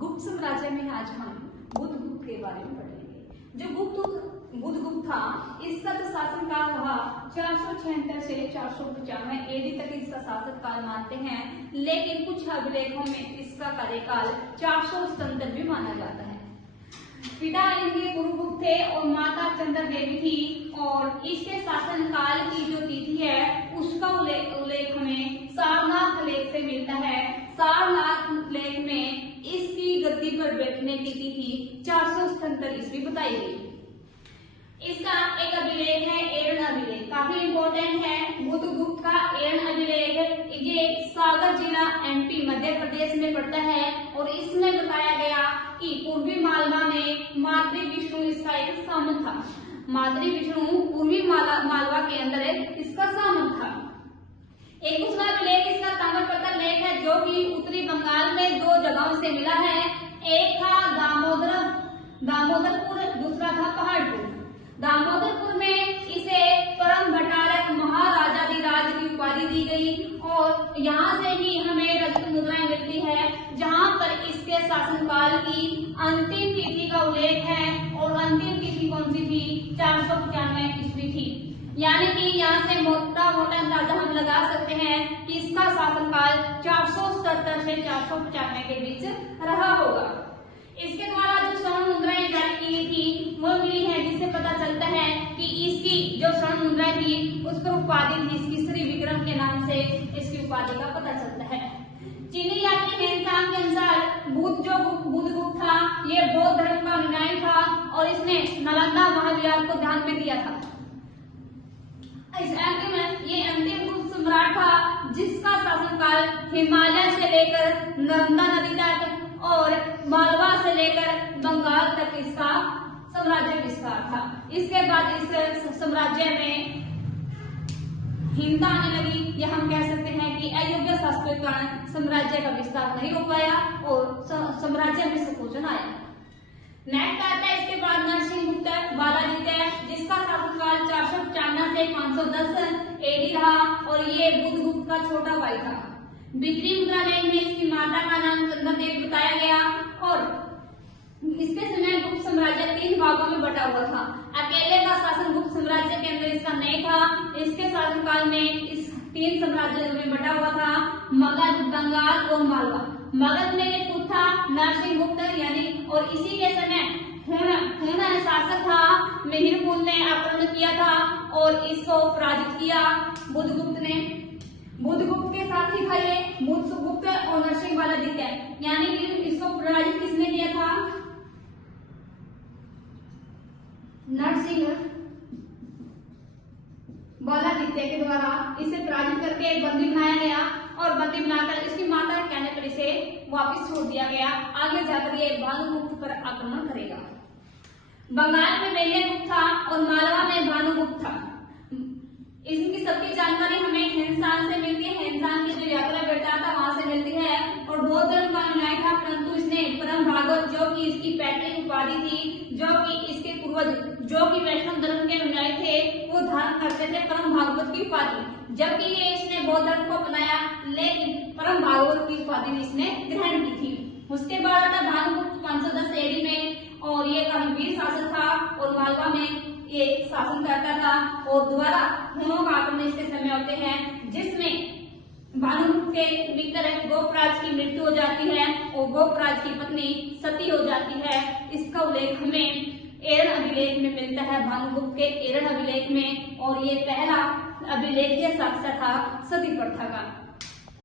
गुप्त साम्राज्य में आज हम बुधगुप्त के बारे में पढ़ेंगे। जो बुधगुप्त था, इसका जो शासन काल रहा 476 से 495 एडी तक इसका शासक काल मानते हैं, लेकिन कुछ अभिलेखों में इसका कार्यकाल 477 भी माना जाता है। पिता इनके गुरुगुप्त थे और माता चंद्र देवी थी, और इसके शासन काल की जो तिथि है उसका उल्लेख हमें सारनाथ लेख से मिलता है। सारनाथ लेख में इसकी गद्दी पर बैठने की तिथि 477 ईस्वी बताई गई। इसका एक अभिलेख है एरन अभिलेख, काफी इंपॉर्टेंट है। बुधगुप्त का एरन अभिलेख ये सागर जिला एमपी मध्य प्रदेश में पड़ता है, और इसमें बताया गया कि पूर्वी मालवा में मातृ विष्णु इसका एक सामंत था। मातृ विष्णु पूर्वी मालवा के अंदर इसका सामंत था। एक दूसरा अभिलेख इसका ताम्रपत्र लेख है, जो कि उत्तरी बंगाल में दो जगहों से मिला है। एक था दामोदरपुर, दूसरा था पहाड़पुर। दामोदरपुर में इसे परम भट्टारक महाराजाधिराज की उपाधि दी गई, और यहाँ से ही हमें रजत मुद्राएं मिलती है, जहाँ पर इसके शासनकाल की अंतिम तिथि का उल्लेख है, और अंतिम तिथि कौन सी थी? 495 ईस्वी थी। यानी कि यहाँ से मोटा अंदाजा हम लगा सकते हैं कि इसका शासनकाल 477 से 495 के बीच रहा होगा। इसके द्वारा जो स्वर्ण मुद्राएं जारी की गई थी वो मिली है, जिससे पता चलता है कि इसकी जो स्वर्ण मुद्राएं थी उस पर उपाधि थी इसकी श्री विक्रम के नाम से, इसकी उपाधि का पता चलता है। चीनी यात्री हेनसांग के अनुसार बुधगुप्त था, ये बौद्ध धर्म का अनुयायी था, और इसने नालंदा महाविहार को ध्यान में दिया था। ये अंतिम गुप्त सम्राट था, जिसका शासनकाल हिमालय से लेकर नर्मदा नदी तक और मालवा से लेकर बंगाल तक इसका साम्राज्य विस्तार था। इसके बाद इस साम्राज्य में हीनता आने लगी, या हम कह सकते हैं कि अयोग्य शासकों के कारण साम्राज्य का विस्तार नहीं हो पाया और साम्राज्य में संकोचन आया। नेक्स्ट आता है इसके बाद नरसिंहगुप्त बालादित्य, जिसका शासनकाल 495 से 510 एडी रहा, और ये बुधगुप्त का छोटा भाई था। बिक्री मुद्रा लेख में इसकी माता का नाम चंद्रदेव बताया गया, और इसके समय गुप्त साम्राज्य 3 भागों में बटा हुआ था। अकेले का शासन गुप्त साम्राज्य के अंदर इसका नहीं था। इसके शासनकाल में इस 3 साम्राज्यों में बटा हुआ था, मगध, बंगाल और मालवा। मगध में एक पुत्र था नरसिंहगुप्त यानी, और इसी के समय हुन शासक था, मिहिरपुर ने आक्रमण किया था और इसको पराजित किया बुधगुप्त ने। बुधगुप्त के साथी था ये बुधगुप्त और नरसिंह बालादित्य, यानी कि इसको पराजित किसने किया था? नरसिंह बालादित्य के द्वारा इसे पराजित करके बंदी बनाया गया, और बंदी बनाकर इसकी माता के कहने पर इसे वापस छोड़ दिया गया। आगे जाकर ये भानुगुप्त पर आक्रमण करेगा। बंगाल में वेल्यगुप्त था और मालवा में भानुगुप्त था। इनकी सबकी जानकारी हमें हेनसांग से मिलती है। हेनसांग की जो यात्रा बेटा था वहां से मिलती है, और बौद्ध धर्म का अनुयायी था, परंतु इसने परम भागवत, जो कि इसकी पैतृक उपाधि थी, जो कि इसके पूर्वज जो कि वैष्णव धर्म के अनुयायी थे, वो धारण करते थे परम भागवत की उपाधि। जबकि ये इसने बौद्ध धर्म को अपनाया, लेकिन परम भागवत की उपाधि इसने ग्रहण की थी। उसके बाद आता भानुगुप्त 510 एडी में, और ये वीर शासक था, और मालवा में ये शासन करता था, और दोबारा हुनों का आक्रमण इसके समय होते हैं, जिसमें भानुगुप्त के मित्र गोपराज की मृत्यु हो जाती है, और गोपराज की पत्नी सती हो जाती है। इसका उल्लेख हमें एरन अभिलेख में मिलता है, भानुगुप्त के एरन अभिलेख में, और ये पहला अभिलेख साक्ष्य था सती प्रथा का।